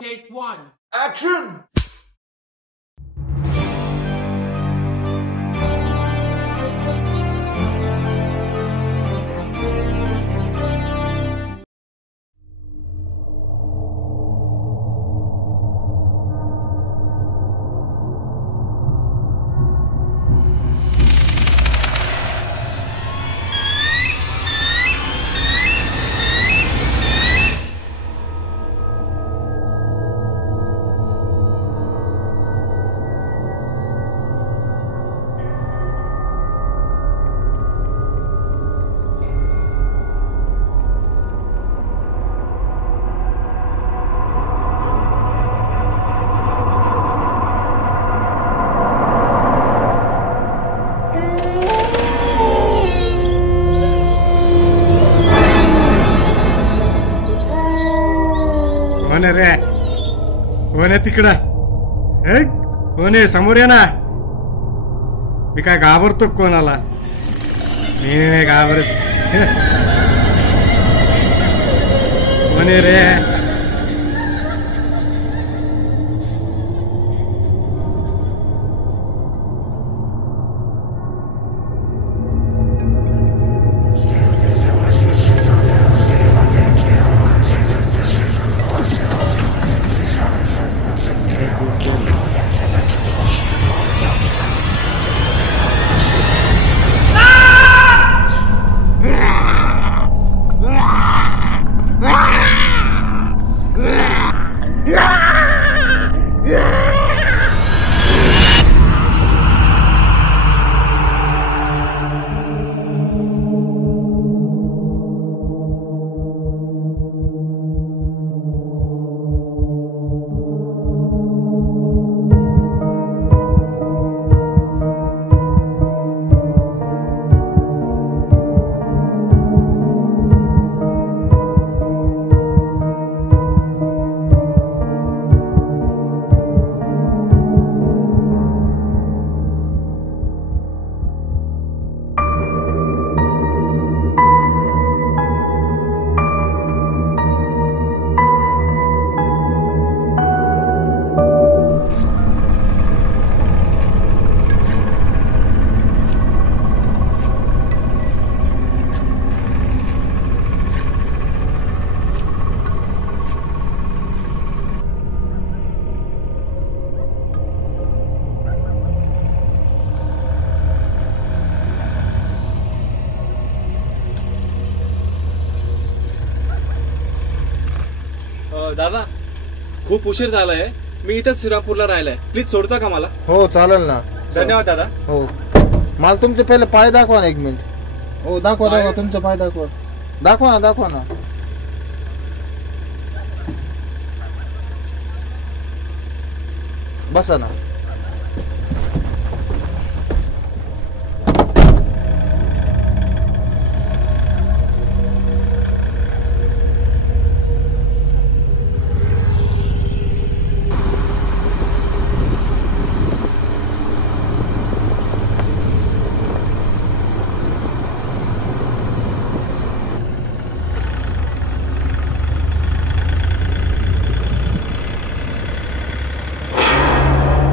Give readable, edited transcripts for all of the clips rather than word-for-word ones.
Take one. Action! कोण आहे रे? कोण आहे तिकडं? कोण आहे? समोर ये ना. मी काय घाबरतो कोणाला? मी नाही घाबरत. कोण आहे रे? दादा, खूप उशीर झालाय. मी इथंच श्रीरामपूरला राहिलाय. प्लीज सोडता का मला? हो चालेल ना. धन्यवाद दादा. हो, मला तुमचे पहिले पाय दाखवा ना. एक मिनिट. हो दाखवा दाखवा, तुमचा पाय दाखवा. दाखवा ना दाखवा ना. बसा ना.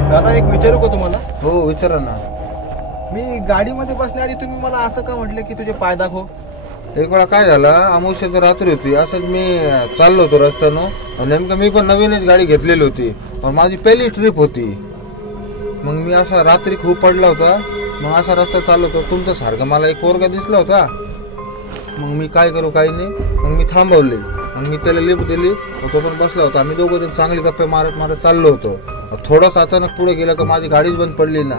दादा, एक विचारू का तुम्हाला? हो विचारा ना. मी गाडीमध्ये बसण्याआधी तुम्ही मला असं का म्हटलं की तुझे पाय दाखव? एक वेळा काय झालं, अमावस्याची रात्री होती. असंच मी चाललो होतो रस्त्यानं. नेमकं मी पण नवीनच गाडी घेतलेली होती. पण माझी पहिली ट्रिप होती. मग मी असा रात्री खूप पडला होता. मग असा रस्ता चाललो होतो. तुमच्या सारखं मला एक पोरगा दिसला होता. मग मी काय करू काही नाही. मग मी थांबवले. मग मी त्याला लिफ्ट दिली. तो पण बसला होता. आम्ही दोघं जण चांगले गप्पे मारत मारत चाललो होतो. थोडंच अचानक पुढे गेलं का माझी गाडीच बंद पडली ना.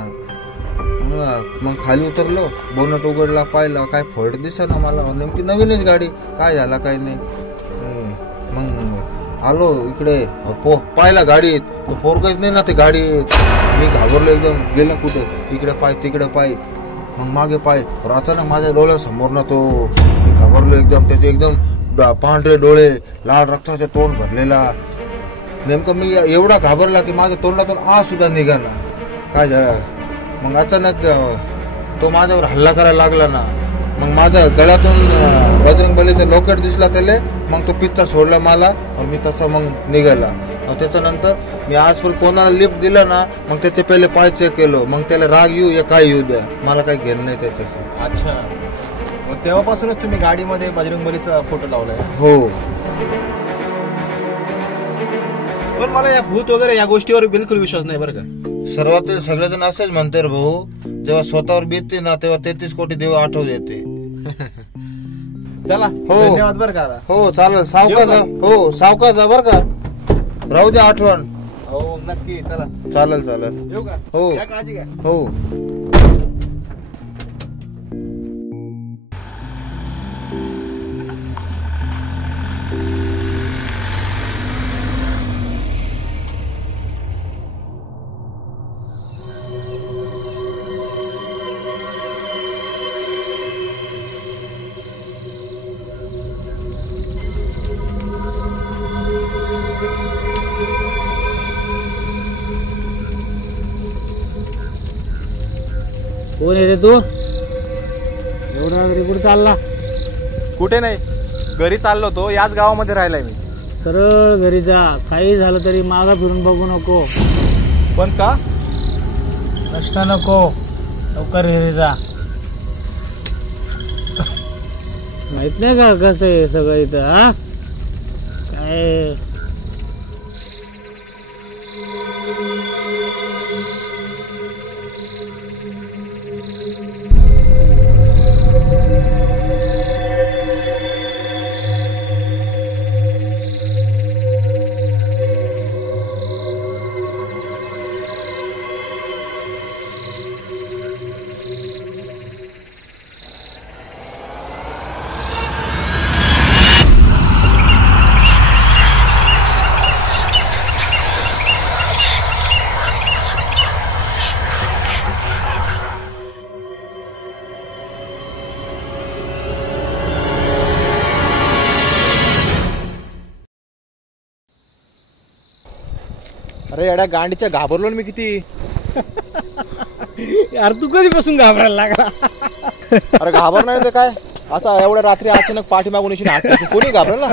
मग खाली उतरलो. बोनट उघडला, पाहिला, काय फॉल्ट दिसेना मला. नेमकी नवीनच गाडी. काय झाला काय नाही. मग आलो इकडे. पाहिला गाडीत तो पोरगच नाही ना ते गाडीत. मी घाबरलो एकदम. गेलं कुठे, इकडे पाय तिकडे पाय, मग मागे पाय. अचानक माझ्या डोळ्यासमोर ना तो. मी घाबरलो एकदम. त्याचे एकदम पांढरे डोळे, लाल रक्ताचे तोंड भरलेला. नेमकं मी एवढा घाबरला की माझ्या तोंडातून आ सुद्धा निघाला. काय मग अचानक तो माझ्यावर हल्ला करायला लागला ना. मग माझ्या गळ्यातून बजरंगबलीचं लॉकेट दिसला त्याला. मग तो पिच्चा सोडला मला आणि मी तसं मग निघाला. त्याच्यानंतर मी आजपर्यंत कोणाला लिफ्ट दिलं ना मग त्याचे पहिले पाय चेक केलो. मग त्याला राग येऊ या काय येऊ द्या, मला काही घेणं नाही त्याच्याशी. अच्छा, मग तेव्हापासूनच तुम्ही गाडीमध्ये बजरंगबलीचा फोटो लावलाय? हो. पण मला या भूत वगैरे या गोष्टीवर बिलकुल विश्वास नाही बरं का. सर्वात सगळेजण असंच म्हणते रे भाऊ, जेव्हा स्वतःवर बीतते ना तेव्हा 33 कोटी देव आठवत येते. चला, हो. धन्यवाद बरं का. हो चालेल, सावकाश जा. हो सावकाश जा बरं का, राहू द्या आठवण. हो नक्की, चला चालेल चालेल. येऊ का? हो. या काळजी घ्या. हो. कोण आहे रे तू? एवढा रात्री कुठे चालला? कुठे नाही, घरी चाललो होतो. याच गावामध्ये राहिलाय मी. सरळ घरी जा, काही झालं तरी मागा फिरून बघू नको. पण का? कष्ट नको, लवकर घरी जा. माहित नाही का कसं आहे सगळं इथं? हा काय अरे एवढ्या गांडीच्या घाबरलो ना मी किती. यार तू कधीपासून घाबरायला लागला? अरे घाबर नाही तर काय, असं एवढ्या रात्री अचानक पाठीमागून कोणी घाबरेल ना.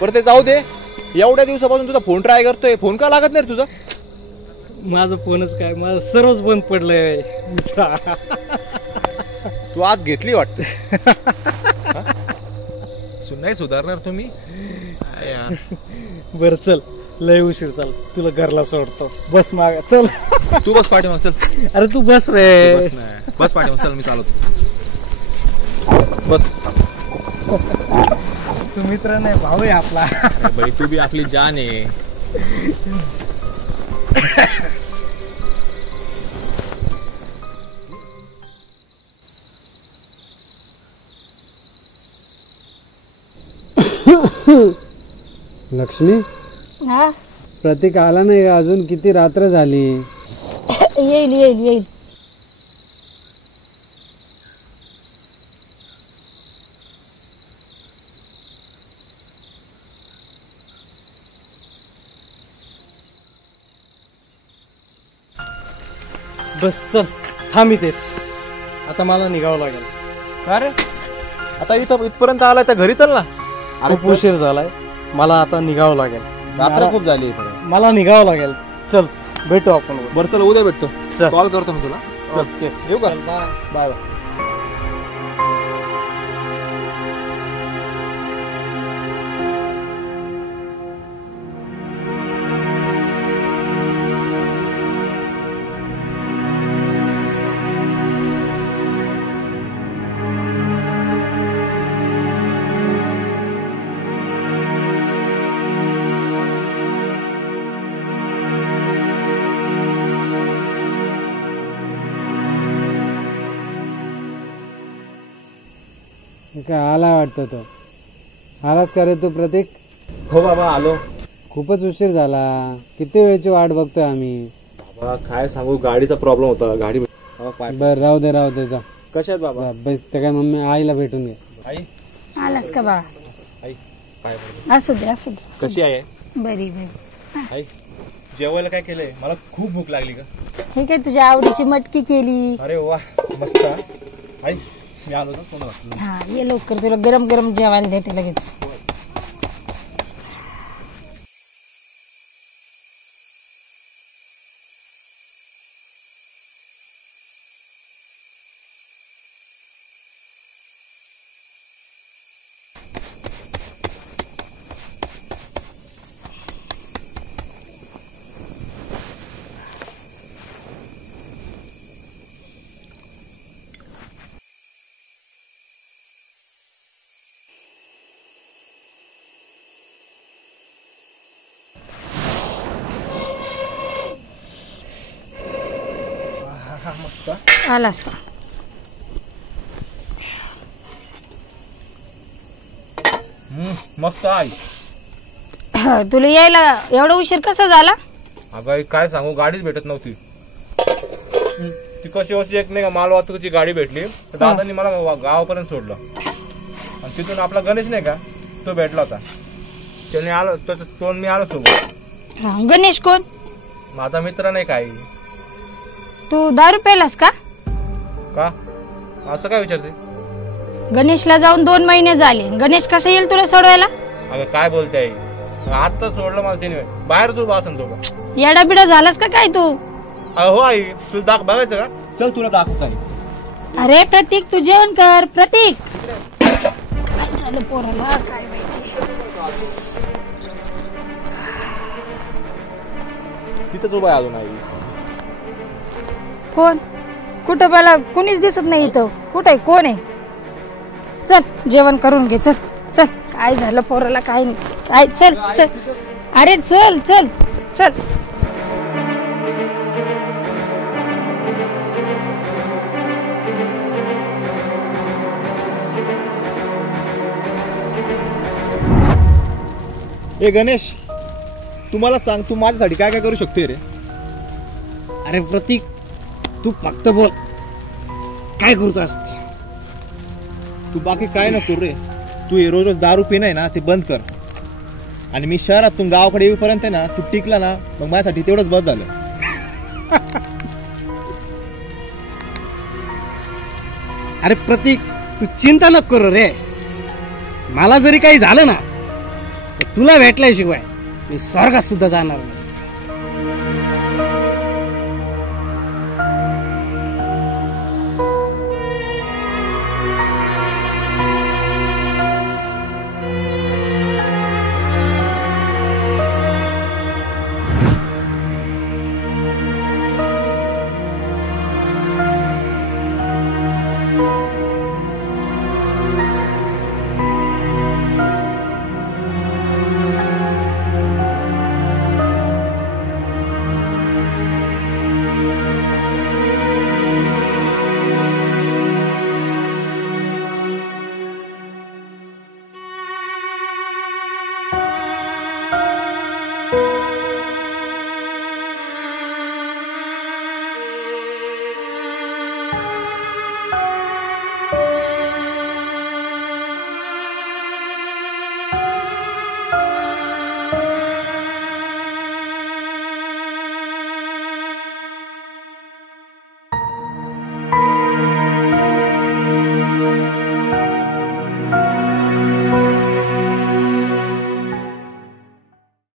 बरं ते जाऊ दे, एवढ्या दिवसापासून तुझा फोन ट्राय करतोय, फोन का लागत नाही रे तुझा? माझं फोनच काय, माझं सर्वच बंद पडलंय. तू आज घेतली वाटत. नाही सुधारणार तुम्ही. बर चल, लय उशीर, चल तुला घरला सोडतो. बस माग, चल. तू बस पाठीमाग, चल. अरे तू बस रे. बस पाठीमाग, चल मी चालवतो. बस. तू मित्र नाही, भाऊ आहे आपला. भाई तू बी आपली जान आहे. लक्ष्मी, हा प्रतीक आला नाही का अजून? किती रात्र झाली. येईल येईल येईल. बस चल, थांब इथेच. आता मला निघावं लागेल. का रे, आता इथपर्यंत आलाय तर घरी चल ना. खूप उशीर झालाय, मला आता निघावं लागेल. रात्र खूप झाली. मला निघावं लागेल. चल भेटू आपण. बरं चल, उद्या भेटतो. चल. कॉल करतो मी तुला. चल. ओके, येऊ का? Bye bye. काय आला वाटतं तो? आलास का रे तू प्रतीक? हो बाबा आलो. खूपच उशीर झाला, किती वेळची वाट बघतोय आम्ही. बाबा काय सांगू, गाडीचा प्रॉब्लेम होता. गाडी बर राहू दे जा. कशात बाबा? जा, बस ते काय मम्मी आईला भेटून घे. आई आलास का बाळा? आई काय असू दे असू दे. कशी आहे बरी बरी. आई? जेवायला काय केलंय? मला खूप भूक लागली का. हे काय तुझ्या आवडीची मटकी केली. अरे वा, मस्त. आई मी आलो ना कोणाला. हा ये लवकर, तुला गरम गरम जेवायला देते लगेच. आलास का? मस्त आई. तुला यायला एवढा उशीर कसा झाला? अगं काय सांगू, गाडीच भेटत नव्हती. ती कशी वशी एक नाही का माल वाहतुकीची गाडी भेटली, तर दादांनी मला गावापर्यंत सोडलं. आणि तिथून आपला गणेश नाही का तो भेटला होता. त्याने आलो तो मी आलो सोबत. गणेश कोण? माझा मित्र नाही काही. तू दारू पेलास का? का असं काय विचारते? गणेशला जाऊन 2 महिने झाले. गणेश कसा येईल तुला सोडवायला? अगं काय बोलते आई, आता सोडलं मला तिने. बाहेर तू बासन तो येडा बिडा झालास का काय तू? हो आई, तुला बघायचं का? चल तुला दाखवू काय. अरे प्रतीक, तू जेवण कर. प्रतीक काय झालं पोराला काय माहिती. तिथंच उभा आहे अजून आई. कोण? कुठं? मला कुणीच दिसत नाही इथं. कुठं आहे? कोण आहे? चल जेवण करून घे. चल चल. काय झालं पोराला काय नाही. चल चल. अरे चल चल चल. ए गणेश, तुम्हाला सांग, तू माझ्यासाठी काय काय करू शकते रे? अरे प्रतीक, तू फक्त बोल, काय करतोस? तू बाकी काय नको रे. तू हे रोज रोज दारू पिणं आहे ना ते बंद कर. आणि मी शहरातून गावाकडे येईपर्यंत आहे ना तू टिकला ना, मग माझ्यासाठी तेवढंच बस झालं. अरे प्रतीक, तू चिंता नको करू रे. मला जरी काही झालं ना, तर तुला भेटल्याशिवाय मी स्वर्गात सुद्धा जाणार नाही.